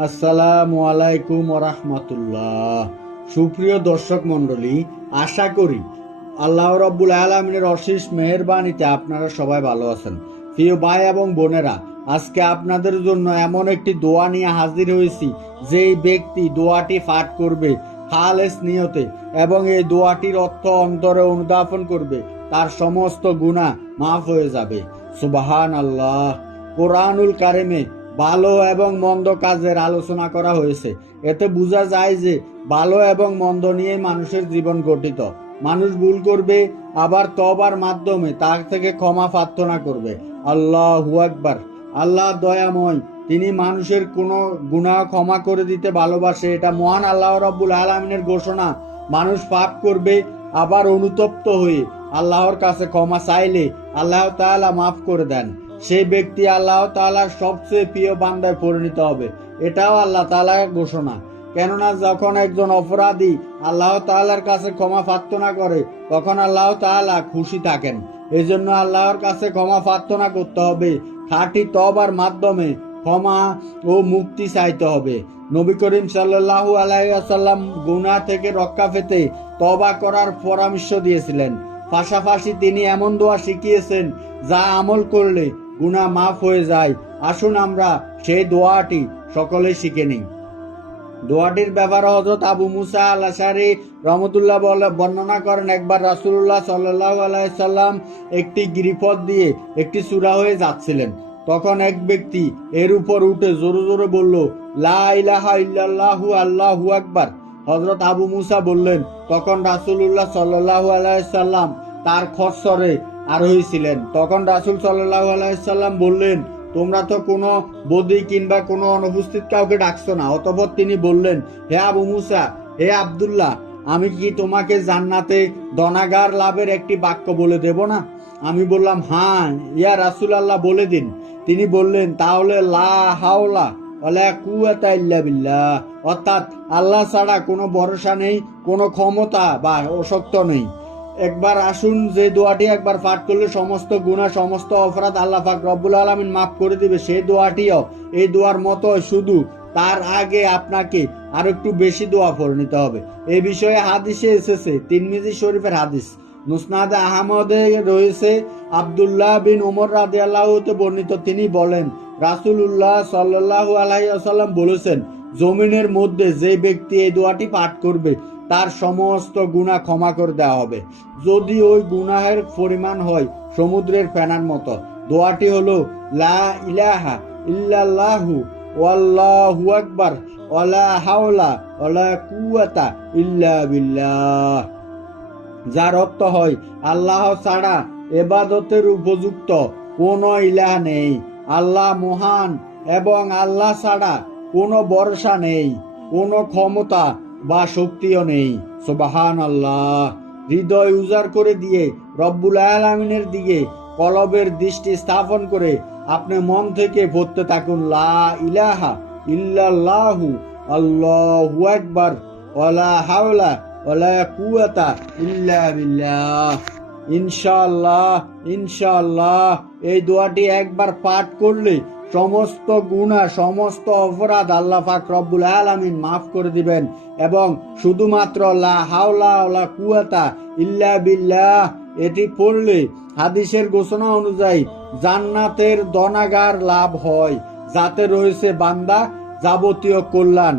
আসসালামু আলাইকুম ওয়া রাহমাতুল্লাহ। সুপ্রিয় দর্শক মণ্ডলী, আশা করি আল্লাহ রাব্বুল আলামিনের অশেষ মেহেরবানিতে আপনারা সবাই ভালো আছেন। প্রিয় ভাই এবং বোনেরা, আজকে আপনাদের জন্য এমন একটি দোয়া নিয়ে হাজির হয়েছি, যেই ব্যক্তি দোয়াটি পাঠ করবে খালেস নিয়তে এবং এই দোয়াটির অর্থ অন্তরে অনুধাবন করবে, তার সমস্ত গুনাহ মাফ হয়ে যাবে। সুবহানাল্লাহ। কোরআনুল কারিমে ভালো এবং মন্দ কাজের আলোচনা করা হয়েছে। এতে বোঝা যায় যে ভালো এবং মন্দ নিয়ে মানুষের জীবন গঠিত। মানুষ ভুল করবে, আবার তওবার মাধ্যমে তার থেকে ক্ষমা প্রার্থনা করবে। আল্লাহু আকবার। আল্লাহ দয়াময়, তিনি মানুষের কোনো গুনাহ ক্ষমা করে দিতে ভালোবাসে। এটা মহান আল্লাহ রাব্বুল আলামিনের ঘোষণা। মানুষ পাপ করবে, আবার অনুতপ্ত হয়ে আল্লাহর কাছে ক্ষমা চাইলে আল্লাহ তাআলা মাফ করে দেন। সেই ব্যক্তি আল্লাহ তাআলার সবচেয়ে প্রিয় বান্দায় পরিণত হবে। এটাও আল্লাহ তাআলার ঘোষণা। কেননা যখন একজন অপরাধী আল্লাহ তাআলার কাছে ক্ষমা প্রার্থনা করে, তখন আল্লাহ তাআলা খুশি থাকেন। এই জন্য আল্লাহর কাছে ক্ষমা প্রার্থনা করতে হবে। খাঁটি তওবার মাধ্যমে ক্ষমা ও মুক্তি চাইতে হবে। নবী করিম সাল্লাল্লাহু আলাইহি ওয়াসাল্লাম গুনাহ থেকে রক্ষা পেতে তওবা করার পরামর্শ দিয়েছিলেন। পাশাপাশি তিনি এমন দোয়া শিখিয়েছেন যা আমল করলে গুনাহ মাফ হয়ে যায়। আসুন আমরা সেই দোয়াটি সকলে শিখে নিই। দোয়াটির ব্যাপারে হযরত আবু মুসা আল আশআরী রাহমাতুল্লাহ বর্ণনা করেন, একবার রাসূলুল্লাহ সাল্লাল্লাহু আলাইহি সাল্লাম একটি গিরিপথ দিয়ে একটি সূরা হয়ে যাচ্ছিলেন। তখন এক ব্যক্তি এর উপর উঠে জোরে জোরে বলল, লা ইলাহা ইল্লাল্লাহু আল্লাহু আকবার। হযরত আবু মুসা বললেন, তখন রাসূলুল্লাহ সাল্লাল্লাহু আলাইহি সাল্লাম তার খচ্চরে আরোহী ছিলেন। তখন রাসূল সাল্লাল্লাহু আলাইহি সাল্লাম বললেন, তোমরা তো কোনো বদী কিংবা কোনো অনুপস্থিত কাউকে ডাকছো না। অতঃপর তিনি বললেন, হে আবু মুসা, হে আব্দুল্লাহ, আমি কি তোমাকে জান্নাতে দনাগার লাভের একটি বাক্য বলে দেব না? আমি বললাম, হ্যাঁ ইয়া রাসূলুল্লাহ, বলে দিন। তিনি বললেন, তাহলে লা হাওলা ওয়ালা কুওয়াতা ইল্লা বিল্লাহ, অর্থাৎ আল্লাহ ছাড়া কোনো ভরসা নেই, কোনো ক্ষমতা বা অশক্ত নেই। একবার আসুন, যে দোয়াটি একবার পাঠ করলে সমস্ত গুনাহ, সমস্ত অপরাধ আল্লাহ পাক রব্বুল আলামিন মাফ করে দিবে। সেই দোয়াটিও এই দোয়ার মতো, শুধু তার আগে আপনাকে আর একটু বেশি দোয়া পড়ে নিতে হবে। এই বিষয়ে হাদিসে এসেছে, তিরমিজি শরীফের হাদিস, মুসনাদে আহমদে রয়েছে, আব্দুল্লাহ বিন ওমর রাদিয়াল্লাহু তে বর্ণিত। তিনি বলেন, রাসূলুল্লাহ সাল্লাল্লাহু আলাইহি ওয়াসাল্লাম বলেছেন, জমিনের মধ্যে যে ব্যক্তি এই দোয়াটি পাঠ করবে তার সমস্ত গুনাহ ক্ষমা করে দেওয়া হবে, যদি ওই গুনাহের পরিমাণ হয় সমুদ্রের ফেনার মতো। দোয়াটি হলো, লা ইলাহা ইল্লাল্লাহু ওয়াল্লাহু আকবার ওয়ালা হাওলা ওয়ালা কুওয়াতা ইল্লা বিল্লাহ, যার অর্থ হয়, আল্লাহ ছাড়া ইবাদতের উপযুক্ত কোনো ইলাহ নেই, আল্লাহ মহান এবং আল্লাহ ছাড়া কোনো ভরসা নেই, কোনো ক্ষমতা বা শক্তিও নেই। সুবহানাল্লাহ। হৃদয় উজাড় করে দিয়ে রব্বুল আলামিনের দিকে কলবের দৃষ্টি স্থাপন করে আপনি মন থেকে পড়তে থাকুন, লা ইলাহা ইল্লাল্লাহু আল্লাহু আকবার ওয়ালা হাওলা ওয়ালা কুওয়াতা ইল্লা বিল্লাহ। ইনশাআল্লাহ ইনশাআল্লাহ এই দোয়াটি একবার পাঠ করলে সমস্ত গুনাহ, সমস্ত অপরাধ আল্লাহ পাক রব্বুল আলামিন মাফ করে দিবেন। এবং শুধুমাত্র লা হাওলা ওয়ালা কুওয়াতা ইল্লা বিল্লাহ এটি পড়লে হাদিসের ঘোষণা অনুযায়ী জান্নাতের দনাগার লাভ হয়, যাতে রয়েছে বান্দা যাবতীয় কল্যাণ।